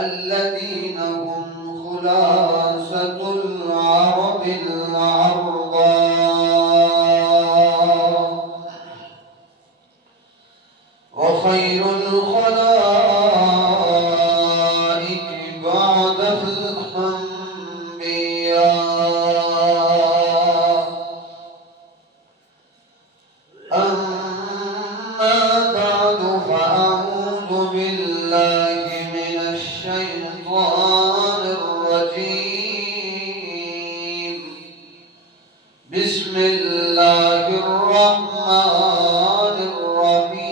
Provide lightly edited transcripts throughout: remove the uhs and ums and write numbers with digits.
الذين هم خلاصة العرب العرباء وخير الخلائق بعد الأنبياء. أما بعد فأعوذ بالله من الشيطان الرجيم. بسم الله الرحمن الرحيم.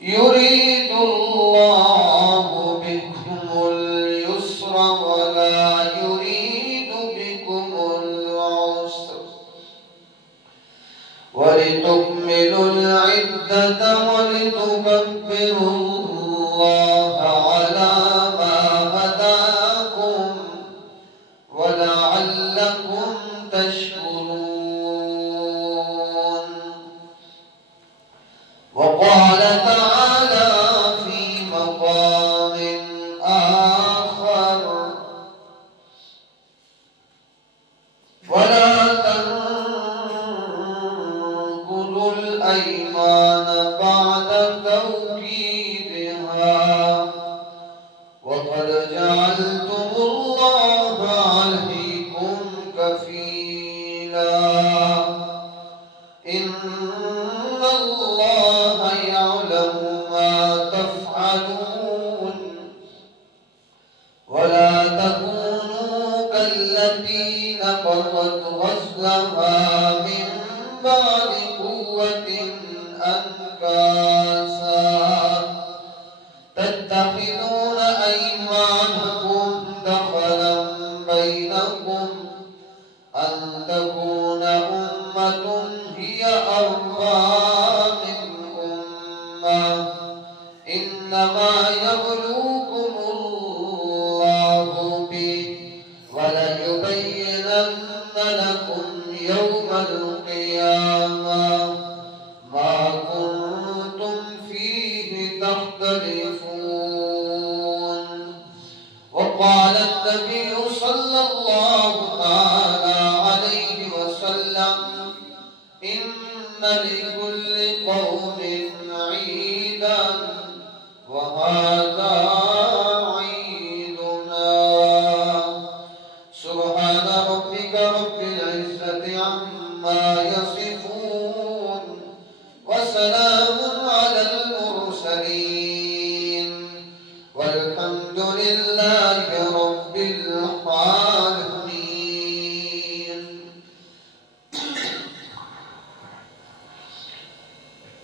يريد الله بكم اليسر ولا يريد بكم العسر ولتكملوا العدة ولتكبروا الله على ما هداكم ولعلكم تشكرون. وقال تعالى في مقام آخر: ولا تنقضوا الأيمان بعد توكيدها وقد جعلتم الله عليكم كفيلا إن الله يعلم ما تفعلون. ولا تكونوا كالتي نقضت غزلها من بعد قوة أنكاسا تتخذون أيمانكم دخلا بينكم أن تكون أمة هي أربى من أمة إنما يبلوكم الله به وليبينن لكم يوم القيامة ما كنتم فيه تختلفون. وقال النبي صلى الله تعالى عليه وسلم: إن لكل قوم عيدا وهذا عيدنا. سبحان ربك رب العزة عما يصفون وسلام على المرسلين والحمد لله رب العالمين.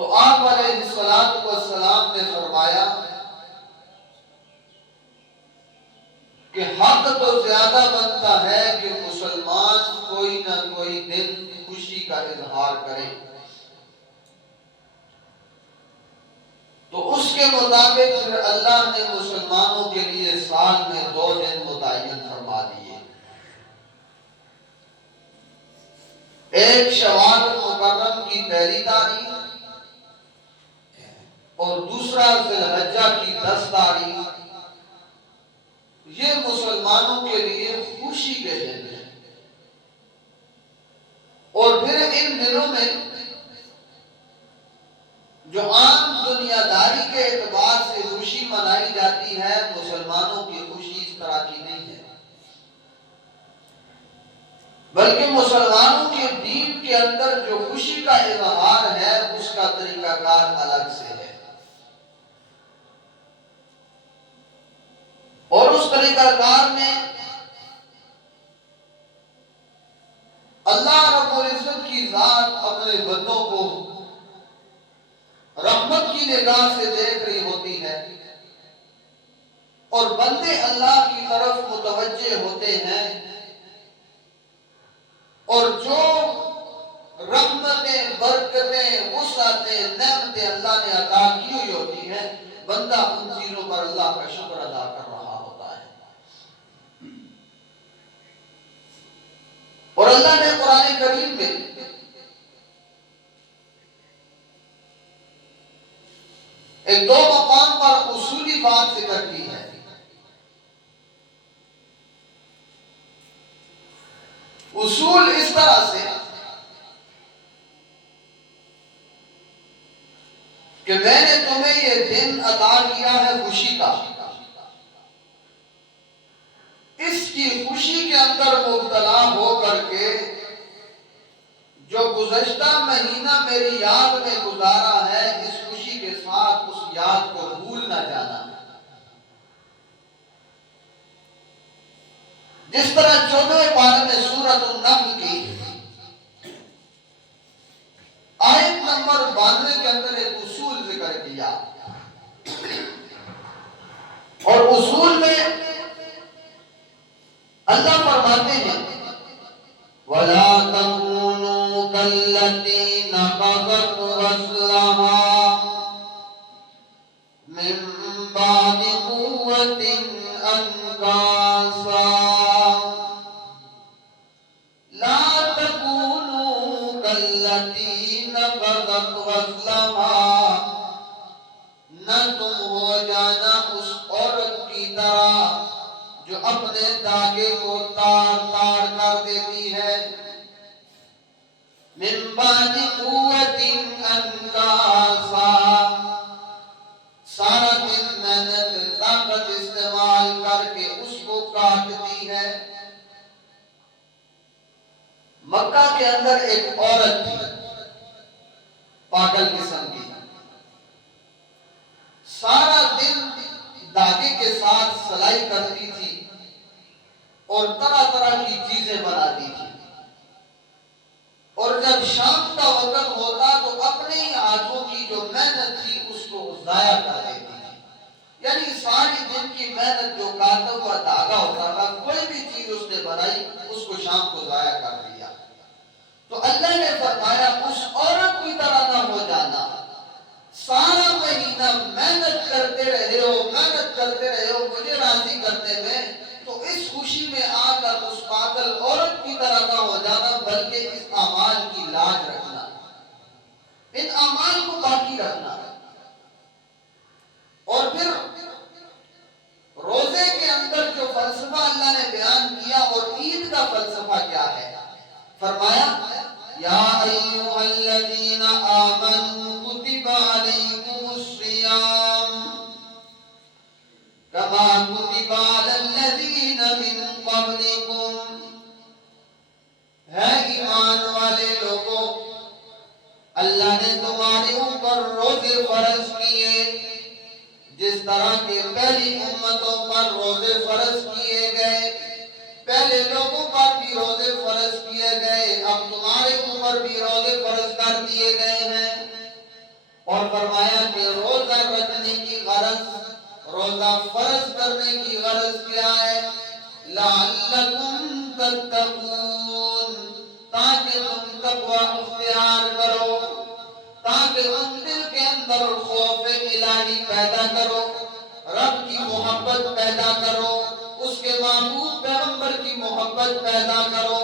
تو آپ علیہ السلام نے فرمایا کہ حق تو زیادہ بنتا ہے کہ مسلمان کوئی نہ کوئی دن خوشی کا اظہار کرے، تو اس کے مطابق پھر اللہ نے مسلمانوں کے لیے سال میں 2 دن متعین فرما دیے، ایک شوال المکرم کی 1 تاریخ اور دوسرا ذی الحجہ کی 10 تاریخ، یہ مسلمانوں کے لیے خوشی کے دن ہیں۔ اور پھر ان دنوں میں جو عام دنیا داری کے اعتبار سے خوشی منائی جاتی ہے، مسلمانوں کی خوشی اس طرح کی نہیں ہے، بلکہ مسلمانوں کے دین کے اندر جو خوشی کا اظہار ہے اس کا طریقہ کار الگ سے ہے، اور اس طریقہ کار میں اللہ رب العزت کی ذات اپنے بندوں کو رحمت کی نگاہ سے دیکھ رہی ہوتی ہے، اور بندے اللہ کی طرف متوجہ ہوتے ہیں، اور جو رحمتیں، برکتیں، وسعتیں، نعمتیں اللہ نے عطا کی ہوئی ہوتی ہیں، بندہ ان چیزوں پر اللہ کا شکر ادا کر رہا ہوتا ہے۔ اور اللہ نے قرآن کریم میں ایک 2 مقام پر اصولی بات ذکر کی ہے۔ اصول اس طرح سے کہ میں نے تمہیں یہ دن عطا کیا ہے خوشی کا، اس کی خوشی کے اندر مبتلا ہو کر کے جو گزشتہ مہینہ میری یاد میں گزارا ہے، اس خوشی کے ساتھ اس یاد کو بھول نہ جانا۔ جس طرح 14ویں پارے میں سورۃ النحل کی آیت نمبر 92 کے اندر ایک اصول ذکر کیا، اور اصول میں اللہ فرماتے ہیں وَلَا تَكُونُوا كَالَّتِي نَقَضَتْ غَزْلَهَا مِن بَعْدِ قُوَّةٍ أَنْكَاثًا لَا تَكُونُوا كَالَّتِي نَقَضَتْ غَزْلَهَا، نہ تم ہو جانا اس عورت کی طرح جو اپنے داغے کو تار تار کر دیتی ہے، من بعد قوت انکاسا، سارا دن محنت طاقت استعمال کر کے اس کو کاٹتی ہے۔ مکہ کے اندر ایک عورت تھی پاگل قسم کی، سارا دن داغے کے ساتھ سلائی کرتی تھی اور طرح طرح کی چیزیں بناتی تھی، اور جب شام کا وقت ہوتا تو اپنے ہی ہاتھوں کی جو محنت تھی اس کو ضائع کر دیتی تھی، یعنی ساری دن کی محنت جو کاٹا ہوا دھاگا ہوتا تھا، کوئی بھی چیز اس نے بنائی اس کو شام کو ضائع کر دیا۔ تو اللہ نے فرمایا اس عورت کی طرح نہ ہو جانا، سارا مہینہ محنت کرتے رہے ہو مجھے راضی کرنے میں، تو اس خوشی میں آ کر اس پاگل عورت کی طرح نہ ہو جانا، بلکہ اس اعمال کی لاج رکھنا، ان اعمال کو باقی رکھنا۔ اور پھر روزے کے اندر جو فلسفہ اللہ نے بیان کیا، اور عید کا فلسفہ کیا ہے، فرمایا یا ایھا الذین آمنوا کتب علیکم الصیام کما کتب علی الذین من قبلکم، ہے ایمان والے لوگوں، اللہ نے تمہارے اوپر روزے فرض کیے جس طرح کے پہلی امتوں پر روزے فرض کیے گئے، پہلے لوگوں پر بھی روزے فرض کیے گئے، اب تمہارے اوپر بھی روزے فرض کر دیے گئے ہیں۔ کیا ہے لعلکم تتقون، تاکہ تم تقوی اختیار کرو، تاکہ تم دل کے اندر خوف الہی پیدا کرو، رب کی محبت پیدا کرو، اس کے محبوب پیغمبر کی محبت پیدا کرو،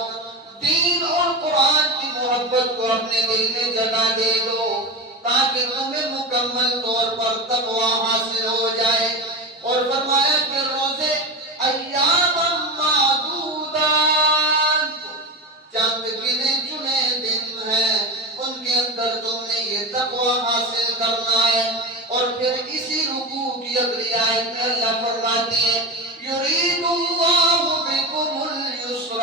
دین اور قرآن کی محبت کو اپنے دل میں جگہ دے دو، تاکہ تمہیں مکمل طور پر تقوی حاصل ہو جائے۔ اور فرمایا کہ روزے ایام معدودات، چند گنے چنے دن ہیں، ان کے اندر تم نے یہ تقوی حاصل کرنا ہے۔ اور پھر اسی رکوع کی اگلی آیت میں اللہ فرماتے ہیں یرید اللہ بکم اليسر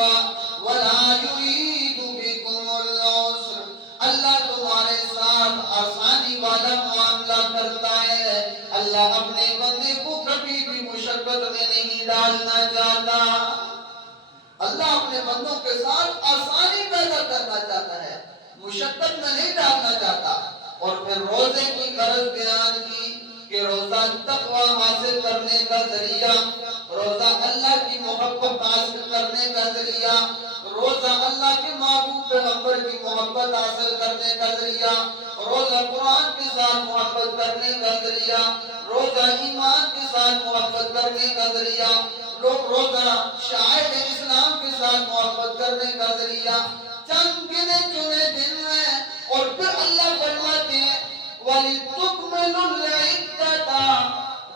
ولا یرید بکم العسر، اللہ تمہارے ساتھ آسانی والا معاملہ کرتا ہے، اللہ اپنے بندے کو کبھی بھی مشقت میں نہیں ڈالنا چاہتا، اللہ اپنے بندوں کے ساتھ آسانی پیدا کرنا چاہتا ہے، مشقت میں نہیں ڈالنا چاہتا۔ اور پھر روزے کی غرض بیان کی کہ روزہ تقوی حاصل کرنے کا ذریعہ، روزہ اللہ کی محبت حاصل کرنے کا ذریعہ، روزہ اللہ کے محبوب پیغمبر کی محبت حاصل کرنے کا ذریعہ، روزہ قرآن کے ساتھ محبت کرنے کا ذریعہ، روزہ ایمان کے ساتھ محبت کرنے کا ذریعہ، روزہ شاعر اسلام کے ساتھ محبت کرنے کا ذریعہ، چند گنے چنے دن ہیں۔ اور پھر اللہ فرماتے ہیں وَلِتُكْمِلُوا الْعِدَّةَ،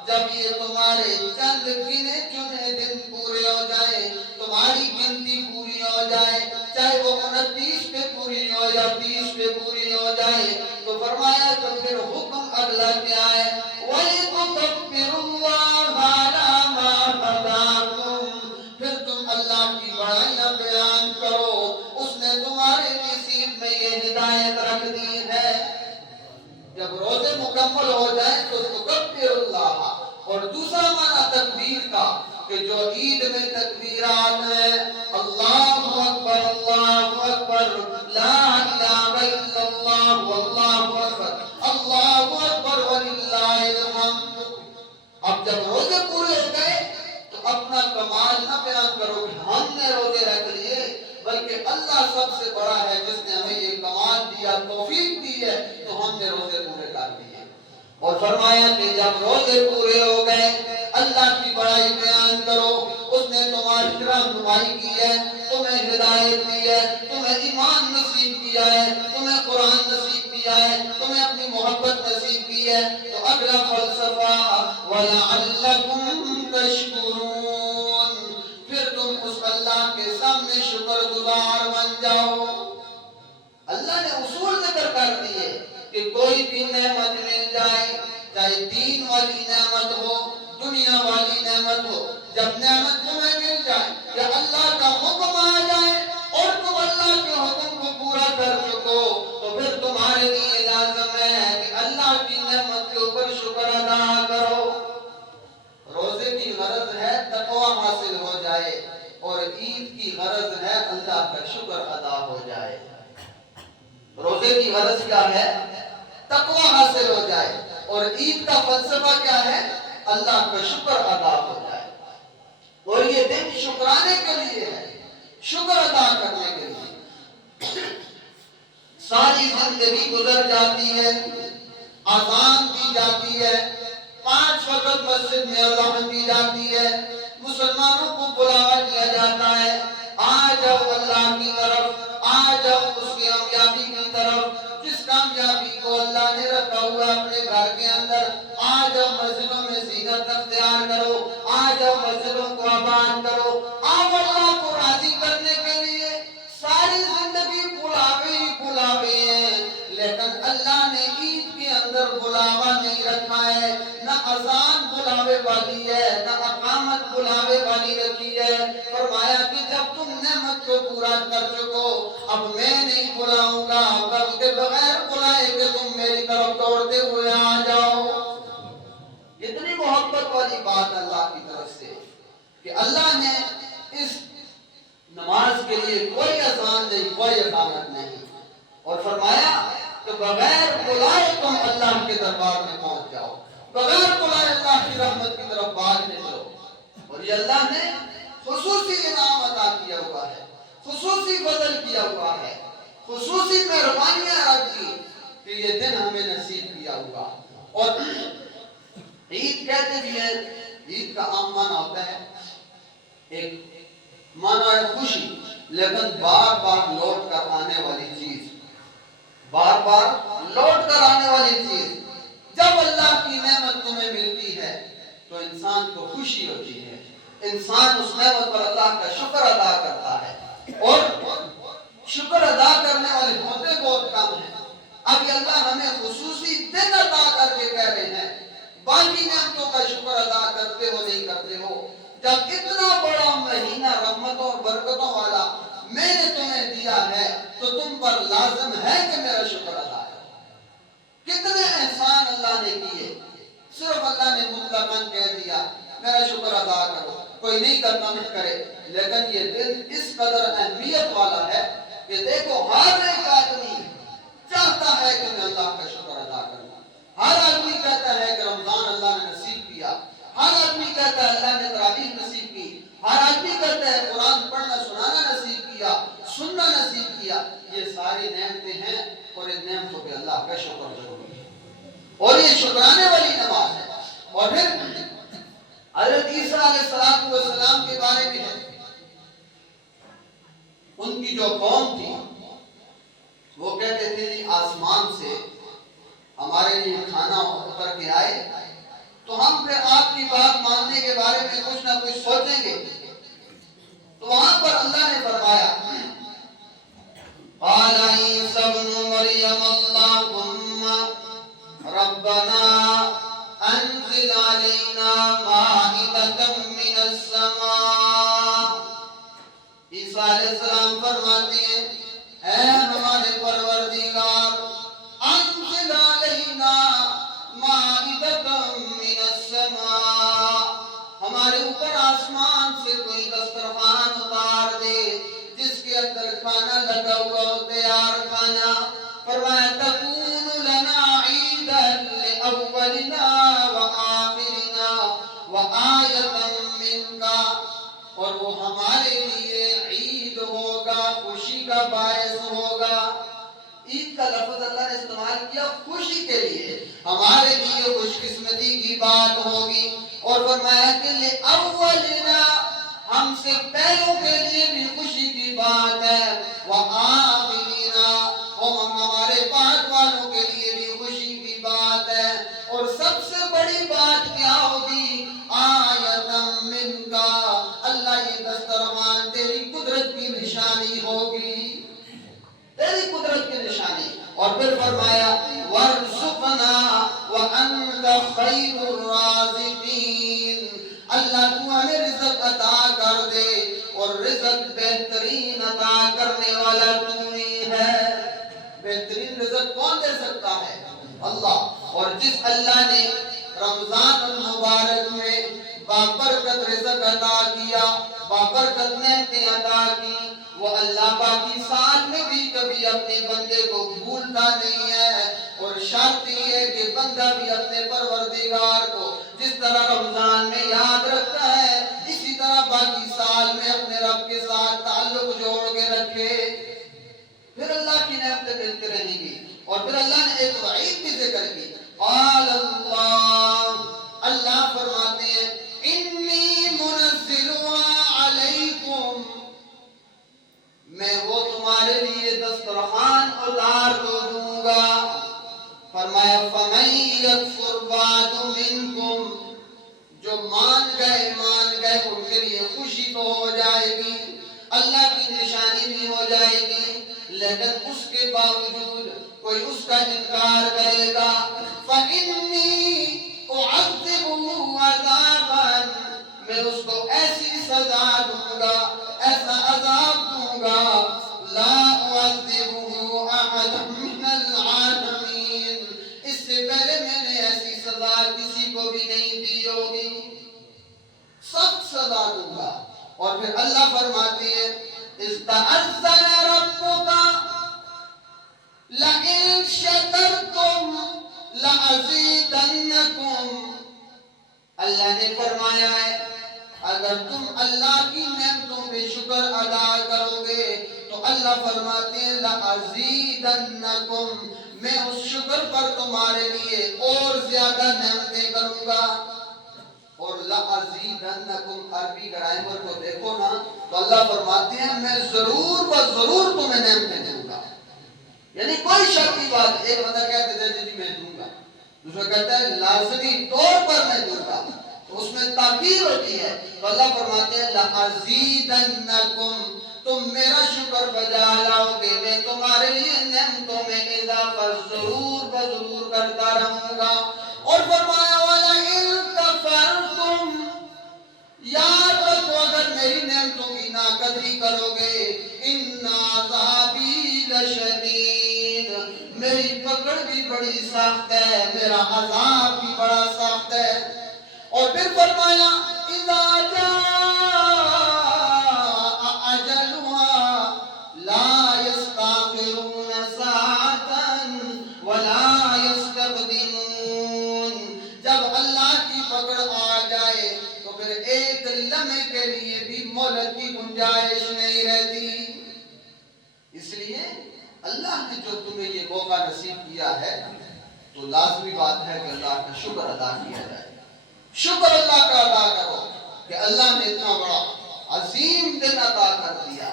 جب یہ تمہارے چند گنے چنے دن پورے ہو جائیں، تمہاری گنتی پوری ہو جائے، چاہے وہ 29 پہ پوری ہو یا 30 پہ پوری ہو جائے، تو فرمایا تو پھر حکم اگلا کیا ہے وَلِتُكَبِّرُوا اللَّهَ عَلَىٰ مَا هَدَاكُمْ، پھر تم اللہ کی بڑائیاں بیان کرو، اس نے تمہارے نصیب میں یہ ہدایت رکھ دی ہے۔ جب روزے مکمل ہو جائیں تو تکبر اللہ، اور دوسرا معنی تکبیر کا کہ جو عید میں تکبیرات ہیں اللہ اکبر اللہ اکبر لا الہ الا اللہ واللہ اکبر اللہ اکبر وللہ الحمد۔ اب جب روزے پورے ہو گئے تو اپنا کمال نہ بیان کرو کہ ہم نے روزے رکھ لیے، بلکہ اللہ سب سے بڑا ہے جس نے ہمیں یہ کمال دیا، توفیق دی ہے، تو ہم نے روزے پورے کر لیے۔ اور فرمایا کہ جب روزے پورے ہو گئے اللہ کی بڑائی بیان کرو، اس نے تمہاری رہنمائی کی ہے، تمہیں ہدایت دی ہے، تمہیں ایمان نصیب کیا ہے، تمہیں قرآن نصیب کیا ہے، تمہیں اپنی محبت نصیب کی ہے، تو اگلا فلسفہ وَلَعَلَّكُمْ تَشْكُرُونَ، پھر تم اس اللہ کے سامنے شکر گزار بن جاؤ۔ اللہ نے اصول ذکر کر دیے کہ کوئی بھی نعمت مل جائے، چاہے دین والی نعمت ہو، دنیا والی نعمت ہو، جب نعمت تمہیں مل جائے یا اللہ کا حکم آ جائے اور تم اللہ کے حکم کو پورا کر چکو، تو پھر تمہارے لیے لازم ہے کہ اللہ کی نعمت کے اوپر شکر ادا کرو۔ روزے کی غرض ہے تقوی حاصل ہو جائے، اور عید کی غرض ہے اللہ کا شکر ادا ہو جائے۔ روزے کی غرض کیا ہے؟ تقوی حاصل ہو جائے، اور عید کا فلسفہ کیا ہے؟ اللہ کا شکر ادا ہو جائے۔ اور یہ دن شکرانے کے لیے ہے، شکر ادا کرنے کے لیے۔ ساری زندگی گزر جاتی ہے، اذان دی جاتی ہے، 5 وقت مسجد میں اذان دی جاتی ہے، مسلمانوں کو بلاوا دیا جاتا ہے آ جاؤ اللہ کی طرف، آ جاؤ اس کی کامیابی کی طرف، جس کامیابی کو اللہ نے رکھا ہوا اپنے گھر کے اندر، آ جاؤ مسجدوں میں زینت اختیار کرو، آ جاؤ مسجدوں کو آباد کرو، آؤ اللہ کو راضی کرنے کے لیے۔ ساری زندگی بلاوے ہی بلاوے ہیں، لیکن اللہ نے عید کے اندر بلاوا نہیں رکھا ہے، نہ اذان بلاوے والی ہے، نہ اقامت بلاوے والی رکھی ہے۔ فرمایا کہ جب تم نعمت کو پورا کر چکو، اب میں نہیں بلاؤں گا، بلکہ بغیر بلائے کہ تم میری طرف دوڑتے ہوئے آ جاؤ۔ اتنی محبت والی بات اللہ کی طرف سے کہ اللہ نے اس نماز کے لیے کوئی اذان نہیں، کوئی اقامت نہیں، اور فرمایا کہ بغیر بلائے تم اللہ کے دربار میں پہنچ جاؤ، بغیر بلائے اللہ کی رحمت کی طرف بھاگ نکلو۔ اور یہ اللہ نے خصوصی انعام عطا کیا ہوا ہے، خصوصی فضل کیا ہوا ہے، خصوصی مہربانیاں رکھی کہ یہ دن ہمیں نصیب کیا ہوا۔ اور عید کہتے بھی ہیں، عید کا عام معنی ہوتا ہے، ایک معنی ہے خوشی، لیکن بار بار لوٹ کر آنے والی چیز، بار بار لوٹ کر آنے والی چیز۔ جب اللہ کی نعمت تمہیں ملتی ہے تو انسان کو خوشی ہوتی ہے، انسان اس نعمت پر اللہ کا شکر ادا کرتا ہے، اور شکر ادا کرنے والے ہوتے بہت کم ہیں۔ اب یہ اللہ ہمیں خصوصی دن عطا کر کے کہہ رہے ہیں، باقی نعمتوں کا شکر ادا کرتے ہو نہیں کرتے ہو؟ جب اتنا بڑا مہینہ رحمتوں اور برکتوں والا میں نے تمہیں دیا ہے تو تم پر لازم ہے کہ میرا شکر ادا کرو۔ کتنے احسان اللہ نے کیے، صرف اللہ نے مطلقاً کہہ دیا میرا شکر ادا کرو، کوئی نہیں کرتا نہ کرے۔ لیکن یہ دن اس قدر اہمیت والا ہے کہ دیکھو ہر ایک آدمی چاہتا ہے کہ میں اللہ کا شکر ادا کروں۔ ہر آدمی کہتا ہے کہ رمضان اللہ نے نصیب کیا، ہر آدمی کہتا ہے اللہ نے تراویح نصیب کی، ہر آدمی کہتا ہے قرآن پڑھنا سنانا نصیب کیا، سننا نصیب کیا۔ یہ ساری نعمتیں ہیں اور ان نعمتوں پہ اللہ کا شکر ضروری ہے، اور یہ شکرانے والی نماز ہے۔ اور پھر حضرت عیسیٰ علیہ السلام کے بارے میں ہے، ان کی جو قوم تھی وہ کہتے تھے جی آسمان سے ہمارے لیے کھانا اتر کے آئے تو ہم پھر آپ کی بات ماننے کے بارے میں کچھ نہ کچھ سوچیں گے۔ تو وہاں پر اللہ نے فرمایا قال عیسی ابن مریم اللہم ربنا انزل علینا مائدۃ من السماء۔ عیسیٰ علیہ السلام فرماتے ہیں اے ہمارے پروردگار، انزل علینا مائدۃ من السماء، ہمارے اوپر آسمان سے کوئی دسترخوان اتار دے جس کے اندر کھانا لگا ہوا ہو، تیار کھانا۔ فرمایا تکون لنا عیدا لأولنا وآخرنا وآیۃ منک، اور وہ ہمارے لیے عید ہوگا، خوشی کا باعث ہوگا۔ عید کا لفظ اللہ نے استعمال کیا خوشی کے لیے، ہمارے لیے خوش قسمتی کی بات ہوگی۔ اور فرمایا کہ لأولنا، ہم سے پہلوں کے لیے بھی خوشی کی بات ہے، وآخرنا، اور ہمارے بعد والوں کے لیے بھی خوشی کی بات ہے، اور سب سے بڑی بات کیا ہوگی؟ آیۃ منک، اللہ یہ دسترخوان تیری قدرت کی نشانی ہوگی، تیری قدرت کی نشانی۔ اور پھر فرمایا وارزقنا وانت خیر الرازقین، اللہ تو ہمیں رزق عطا کر دے، اور رزق بہترین عطا کرنے والا تو ہی ہے۔ بہترین رزق کون دے سکتا ہے؟ اللہ۔ اور جس اللہ نے رمضان المبارک میں بابرکت رزق عطا کیا، بابرکت نعمتیں عطا کی، وہ اللہ باقی سال میں بھی کبھی اپنے بندے کو بھولتا نہیں ہے۔ اور شرط یہ ہے کہ بندہ بھی اپنے پروردگار کو جس طرح رمضان میں یاد رکھتا ہے، اسی طرح باقی سال میں اپنے رب کے ساتھ تعلق جوڑ کے رکھے، پھر اللہ کی نعمتیں ملتی رہیں گی۔ اور پھر اللہ نے ایک وعید بھی ذکر کی، قال اللہ فرماتے ہیں انی منزلها علیکم، میں وہ تمہارے لیے دسترخوان اتار دوں گا۔ فرمایا فَمَن يَكْفُرْ بَعْدُ مِنْكُمْ، جو مان گئے ان کے لیے خوشی تو ہو جائے گی، اللہ کی نشانی بھی ہو جائے گی، لیکن اس کے باوجود کوئی اس کا انکار کرے گا فَإِنِّي أُعَذِّبُهُ عَذَابًا، میں اس کو ایسی سزا دوں گا، ایسا عذاب دوں گا، لا أُعَذِّبُهُ أَحَدًا مِنَ الْعَالَمِينَ، اس سے پہلے میں نے ایسی سزا کسی کو بھی نہیں دی ہوگی، سخت سزا دوں گا۔ اور پھر اللہ فرماتے ہیں استعذن ربک لئن شکرتم لأزیدنکم، اللہ نے فرمایا ہے اگر فرماتے ہیں لَأَزِيدَنَّكُمْ، میں اس شکر پر تمہارے لیے اور زیادہ نعمتیں کروں گا. اور لَأَزِيدَنَّكُمْ عربی گرامر کو دیکھو نا تو اللہ فرماتے ہیں میں ضرور و ضرور تمہیں نعمتیں دوں گا. یعنی کوئی شک کی بات. ایک بندہ کہتے تھے جی میں دوں گا، دوسرا کہتا ہے لازمی طور پر میں دوں گا، تو اس میں تاکید ہوتی ہے. تو اللہ فرماتے ہیں لَأَزِيدَنَّكُمْ، تم میرا شکر بجا لاؤ گے، میں تمہارے لیے نعمتوں میں اضافہ ضرور بضرور کرتا رہوں گا. اور فرمایا وَلَئِن كَفَرْتُمْ، یاد رکھو اگر میری نعمتوں کی ناقدری کرو گے، إِنَّ عَذَابِي لَشَدِيدٌ، میری پکڑ بھی بڑی سخت ہے، میرا عذاب بھی بڑا سخت ہے. اور پھر فرمایا اِذَا جَاءَ أَجَلُهَا لَا يَسْتَأْخِرُونَ سَاعَةً وَلَا يَسْتَقْدِمُونَ، جب اللہ کی پکڑ آ جائے تو پھر ایک لمحے کے لیے بھی مہلت کی گنجائش نہیں رہتی. اس لیے اللہ نے جو تمہیں یہ موقع نصیب کیا ہے تو لازمی بات ہے کہ اللہ کا شکر ادا کیا جائے. شکر اللہ کا ادا کرو کہ اللہ نے اتنا بڑا عظیم دن عطا کر دیا،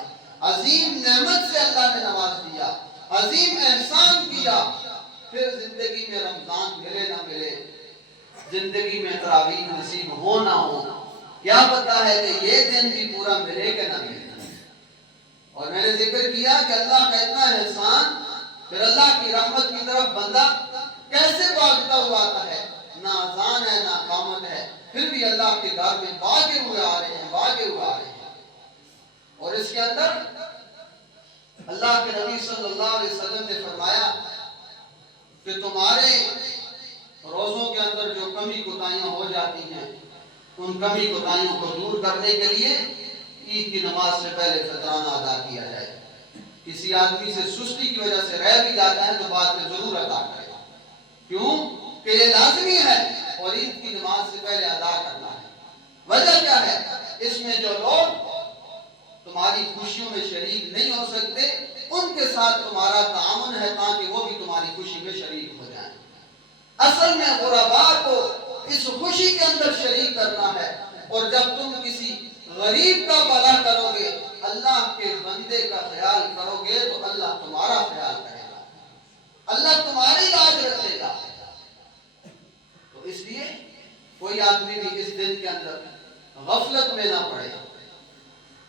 عظیم نعمت سے اللہ نے نواز دیا، عظیم احسان کیا. پھر زندگی میں رمضان ملے نہ ملے، زندگی میں تراویح نصیب ہو نہ ہو، کیا پتا ہے کہ یہ دن بھی پورا ملے کہ نہ ملے. اور میں نے ذکر کیا کہ اللہ کا اتنا احسان، پھر اللہ کی رحمت کی طرف بندہ کیسے بھاگتا ہوا آتا ہے. نہ اذان ہے نہ اقامت ہے، پھر بھی اللہ کے در میں بھاگے ہوئے آ رہے ہیں، بھاگے ہوئے آ رہے ہیں. اور اس کے اندر اللہ کے نبی صلی اللہ علیہ وسلم نے فرمایا کہ تمہارے روزوں کے اندر جو کمی کوتاہیاں ہو جاتی ہیں، ان کمی کوتاہیوں کو دور کرنے کے لیے عید کی نماز سے پہلے فطرانہ ادا کیا جائے. کسی آدمی سے سستی کی وجہ سے رہ بھی جاتا ہے تو بعد میں ضرور ادا کرے. کیوں کہ یہ لازمی ہے اور عید کی نماز سے پہلے ادا کرنا ہے. وجہ کیا ہے؟ اس میں جو لوگ تمہاری خوشیوں میں شریک نہیں ہو سکتے ان کے ساتھ تمہارا تعاون ہے تاکہ وہ بھی تمہاری خوشی میں شریک ہو جائیں. اصل میں غرباء کو اس خوشی کے اندر شریک کرنا ہے. اور جب تم کسی غریب کا بھلا کرو گے، اللہ کے بندے کا خیال کرو گے تو اللہ تمہارا خیال کرے گا، اللہ تمہاری لاج رکھے گا. تو اس لیے کوئی آدمی بھی اس دن کے اندر غفلت میں نہ پڑے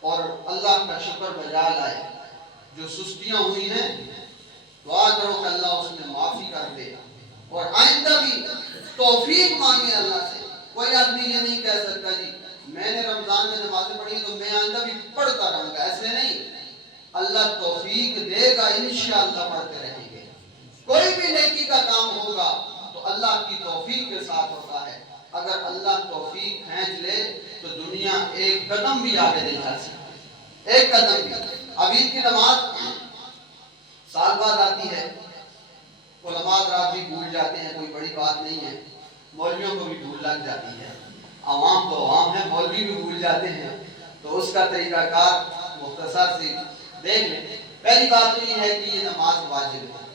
اور اللہ کا شکر بجا لائے. جو سستیاں ہوئی ہیں دعا کرو کہ اللہ اس میں معافی کر دے اور آئندہ بھی توفیق مانگے اللہ سے. کوئی آدمی یہ نہیں کہہ سکتا جی میں نے رمضان میں نمازیں پڑھی تو میں آئندہ بھی پڑھتا رہوں گا، ایسے نہیں. اللہ توفیق دے گا، انشاءاللہ پڑھتے رہیں گے. کوئی بھی نیکی کا کام ہوگا تو اللہ کی توفیق کے ساتھ ہوتا ہے. اگر اللہ توفیق کھینچ لے تو دنیا ایک قدم بھی آگے نہیں جا سکتی، ایک قدم بھی. اب عید کی نماز سال بعد آتی ہے، علماء رات بھی بھول جاتے ہیں، کوئی بڑی بات نہیں ہے. مولویوں کو بھی بھول لگ جاتی ہے، عوام تو عوام ہے، مولوی بھی بھول جاتے ہیں. تو اس کا طریقہ کار مختصر سے دیکھ لیں. پہلی بات تو یہ ہے کہ یہ نماز واجب ہے.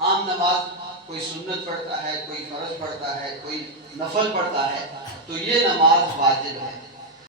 عام نماز کوئی سنت پڑھتا ہے، کوئی فرض پڑھتا ہے، کوئی نفل پڑھتا ہے، تو یہ نماز واجب ہے.